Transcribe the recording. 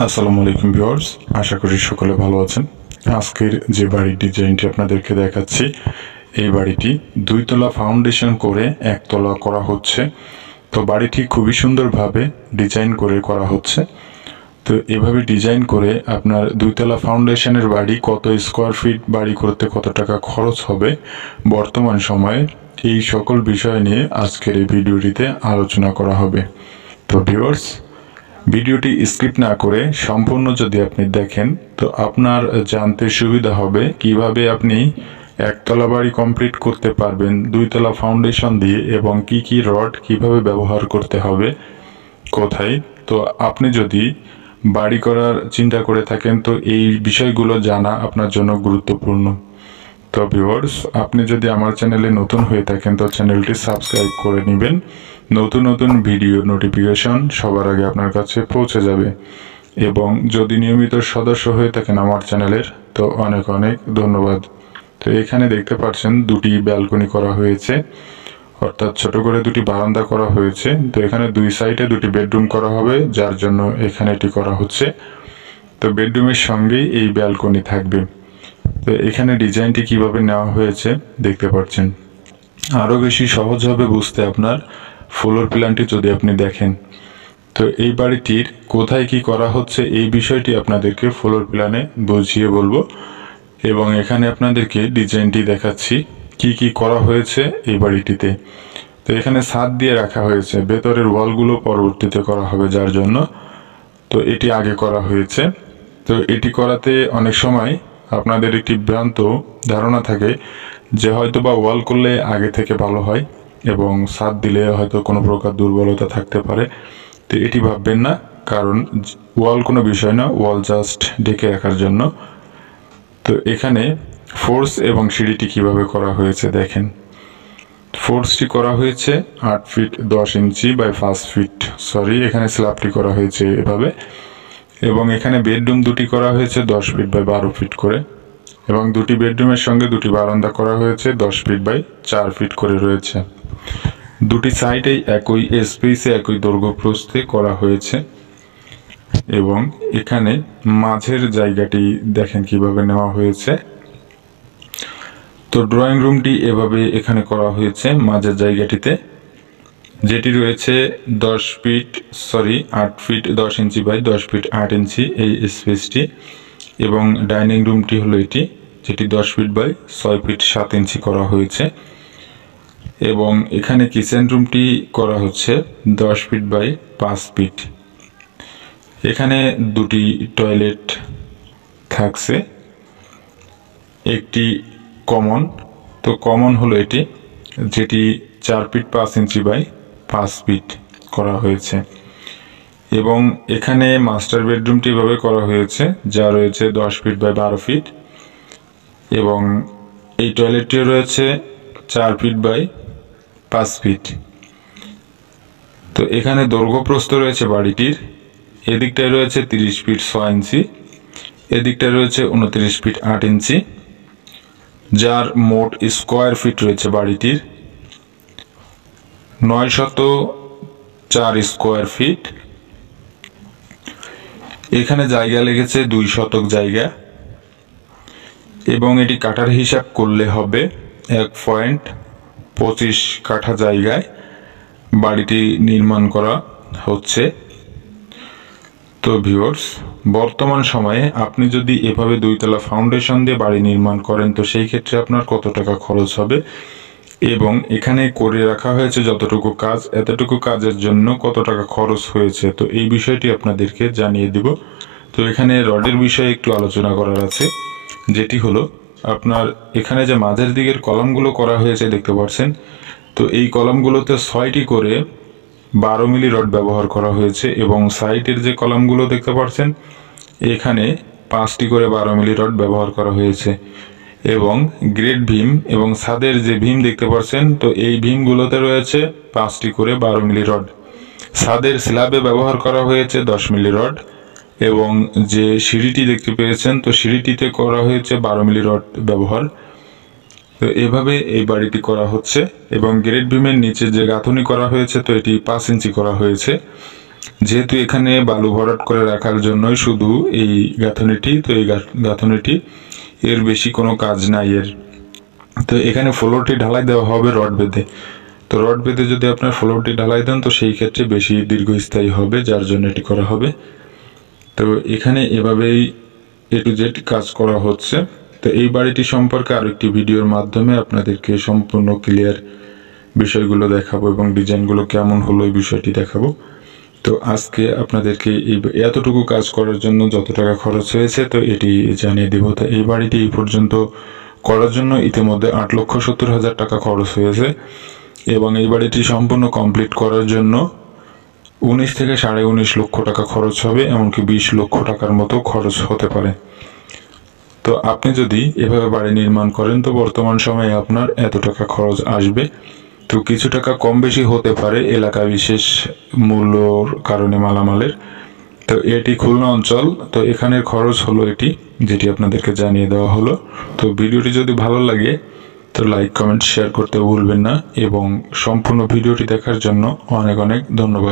আসসালামু আলাইকুম ভিউয়ার্স, আশা করি সকলে ভালো আছেন। আজকের যে বাড়ির ডিজাইনটি আপনাদেরকে দেখাচ্ছি, এই বাড়িটি দুইতলা ফাউন্ডেশন করে একতলা করা হচ্ছে। তো বাড়িটি খুবই সুন্দরভাবে ডিজাইন করে করা হচ্ছে। তো এভাবে ডিজাইন করে আপনার দুইতলা ফাউন্ডেশনের বাড়ি কত স্কোয়ার ফিট বাড়ি করতে কত টাকা খরচ হবে বর্তমান সময়ে, এই সকল বিষয় নিয়ে আজকের এই ভিডিওটিতে আলোচনা করা হবে। তো ভিউয়ার্স, ভিডিওটি স্কিপ না করে সম্পূর্ণ যদি আপনি দেখেন তো আপনার জানতে সুবিধা হবে কিভাবে আপনি একতলা বাড়ি কমপ্লিট করতে পারবেন দুইতলা ফাউন্ডেশন দিয়ে, এবং কি কি রড কিভাবে ব্যবহার করতে হবে কোথায়। তো আপনি যদি বাড়ি করার চিন্তা করে থাকেন তো এই বিষয়গুলো জানা আপনার জন্য গুরুত্বপূর্ণ। তো ভিউয়ার্স, আপনি যদি আমার চ্যানেলে নতুন হয়ে থাকেন তো চ্যানেলটি সাবস্ক্রাইব করে নেবেন। নতুন নতুন ভিডিও নোটিফিকেশন সবার আগে আপনার কাছে পৌঁছে যাবে। এবং যদি নিয়মিত সদস্য হয়ে থাকেন আমার চ্যানেলের তো অনেক অনেক ধন্যবাদ। তো এখানে দেখতে পাচ্ছেন দুটি ব্যালকনি করা হয়েছে, অর্থাৎ ছোট করে দুটি বারান্দা করা হয়েছে। তো এখানে দুই সাইডে দুটি বেডরুম করা হবে, যার জন্য এখানে এটি করা হচ্ছে। তো বেডরুমের সঙ্গেই এই ব্যালকনি থাকবে। তো এখানে ডিজাইনটি কিভাবে নেওয়া হয়েছে দেখতে পাচ্ছেন। আরও বেশি সহজভাবে বুঝতে আপনার ফ্লোর প্ল্যানটি যদি আপনি দেখেন, তো এই বাড়িটির কোথায় কি করা হচ্ছে এই বিষয়টি আপনাদেরকে ফ্লোর প্ল্যানে বুঝিয়ে বলবো, এবং এখানে আপনাদেরকে ডিজাইনটি দেখাচ্ছি কি কি করা হয়েছে এই বাড়িটিতে। তো এখানে ছাদ দিয়ে রাখা হয়েছে, ভেতরের ওয়ালগুলো পরবর্তীতে করা হবে, যার জন্য তো এটি আগে করা হয়েছে। তো এটি করাতে অনেক সময় আপনাদের একটি ভ্রান্ত ধারণা থাকে যে হয়তো বা ওয়াল করলে আগে থেকে ভালো হয় এবং ছাদ দিলে হয়তো কোনো প্রকার দুর্বলতা থাকতে পারে। তো এটি ভাববেন না, কারণ ওয়াল কোনো বিষয় না, ওয়াল জাস্ট ঢেকে রাখার জন্য। তো এখানে ফোর্স এবং সিঁড়িটি কিভাবে করা হয়েছে দেখেন। ফোর্সটি করা হয়েছে 8 ফিট 10 ইঞ্চি বাই 5 ফিট, এখানে স্ল্যাবটি করা হয়েছে এভাবে। এবং এখানে বেডরুম দুটি করা হয়েছে 10 ফিট বাই 12 ফিট করে, এবং দুটি বেডরুমের সঙ্গে দুটি বারান্দা করা হয়েছে 10 ফিট বাই 4 ফিট করে রয়েছে। দুটি সাইডেই একই স্পেসে একই দৈর্ঘ্য প্রস্থে করা হয়েছে। এবং এখানে মাঝের জায়গাটি দেখেন কিভাবে নেওয়া হয়েছে। তো ড্রয়িং রুমটি এভাবে এখানে করা হয়েছে মাঝের জায়গাটিতে, যেটি রয়েছে 8 ফিট 10 ইঞ্চি বাই 10 ফিট 8 ইঞ্চি এই স্পেসটি। এবং ডাইনিং রুমটি হলো এটি, যেটি 10 ফিট বাই 6 ফিট 7 ইঞ্চি করা হয়েছে। এবং এখানে কিচেন রুমটি করা হচ্ছে 10 ফিট বাই 5 ফিট। এখানে দুটি টয়লেট থাকছে, একটি কমন। তো কমন হলো এটি, যেটি 4 ফিট 5 ইঞ্চি বাই 5 ফিট করা হয়েছে। এবং এখানে মাস্টার বেডরুমটি এভাবে করা হয়েছে, যা রয়েছে 10 ফিট বাই 12 ফিট। এবং এই টয়লেটটিও রয়েছে 4 ফিট বাই 5 ফিট। তো এখানে দৈর্ঘ্য প্রস্থ রয়েছে বাড়িটির, এদিকটায় রয়েছে 30 ফিট 6 ইঞ্চি, এদিকটায় রয়েছে 29 ফিট 8 ইঞ্চি, যার মোট স্কোয়ার ফিট রয়েছে বাড়িটির 904 স্কোয়ার ফিট। এখানে জায়গা লেগেছে 2 শতক জায়গা, এবং এটি কাঠার হিসাব করলে হবে 1.25 কাঠা জায়গায় বাড়িটি নির্মাণ করা হচ্ছে। তো ভিউয়ার্স, বর্তমান সময়ে আপনি যদি এভাবে দুইতলা ফাউন্ডেশন দিয়ে বাড়ি নির্মাণ করেন তো সেই ক্ষেত্রে আপনার কত টাকা খরচ হবে, এবং এখানে করে রাখা হয়েছে যতটুকু কাজ, এতটুকু কাজের জন্য কত টাকা খরচ হয়েছে, তো এই বিষয়টি আপনাদেরকে জানিয়ে দিব। তো এখানে রডের বিষয়ে একটু আলোচনা করার আছে, যেটি হলো আপনার এখানে যে মাঝের দিকের কলামগুলো করা হয়েছে দেখতে পাচ্ছেন। তো এই কলামগুলোতে 6টি করে 12 মিলি রড ব্যবহার করা হয়েছে, এবং সাইডের যে কলামগুলো দেখতে পাচ্ছেন এখানে 5টি করে 12 মিলি রড ব্যবহার করা হয়েছে। এবং গ্রেড ভীম এবং ছাদের যে ভীম দেখতে পাচ্ছেন, তো এই ভীমগুলোতে রয়েছে 5টি করে 12 মিলি রড। ছাদের স্ল্যাবে ব্যবহার করা হয়েছে 10 মিলি রড, এবং যে সিঁড়িটি দেখতে পেয়েছেন তো সিঁড়িটিতে করা হয়েছে 12 মিলি রড ব্যবহার। তো এভাবে এই বাড়িটি করা হচ্ছে। এবং গ্রেড বিমের নিচে যে গাঁথনি করা হয়েছে তো এটি 5 ইঞ্চি করা হয়েছে। যেহেতু এখানে বালু ভরাট করে রাখার জন্যই শুধু এই গাঁথনিটি, তো এই গাঁথনিটি এর বেশি কোনো কাজ নাই এর। তো এখানে ফ্লোরটি ঢালাই দেওয়া হবে রড বেঁধে। তো রড বেঁধে যদি আপনার ফ্লোরটি ঢালাই দেন তো সেই ক্ষেত্রে বেশি দীর্ঘস্থায়ী হবে, যার জন্য এটি করা হবে। তো এখানে এভাবেই A to Z কাজ করা হচ্ছে। তো এই বাড়িটি সম্পর্কে আরেকটি ভিডিওর মাধ্যমে আপনাদেরকে সম্পূর্ণ ক্লিয়ার বিষয়গুলো দেখাবো এবং ডিজাইনগুলো কেমন হলো এই বিষয়টি দেখাবো। তো আজকে আপনাদেরকে এই এতটুকু কাজ করার জন্য যত টাকা খরচ হয়েছে তো এটি জানিয়ে দেব। তো এই বাড়িটি এই পর্যন্ত করার জন্য ইতিমধ্যে 8,70,000 টাকা খরচ হয়েছে এবং এই বাড়িটি সম্পূর্ণ কমপ্লিট করার জন্য 19 থেকে 19.5 লক্ষ টাকা খরচ হবে, এমনকি 20 লক্ষ টাকার মতো খরচ হতে পারে। তো আপনি যদি এভাবে বাড়ি নির্মাণ করেন তো বর্তমান সময়ে আপনার এত টাকা খরচ আসবে। তো কিছু টাকা কম বেশি হতে পারে এলাকা বিশেষ মূল্যর কারণে মালামালের। তো এটি খুলনা অঞ্চল, তো এখানের খরচ হলো এটি, যেটি আপনাদেরকে জানিয়ে দেওয়া হলো। তো ভিডিওটি যদি ভালো লাগে তো লাইক কমেন্ট শেয়ার করতে ভুলবেন না এবং সম্পূর্ণ ভিডিওটি দেখার জন্য অনেক অনেক ধন্যবাদ।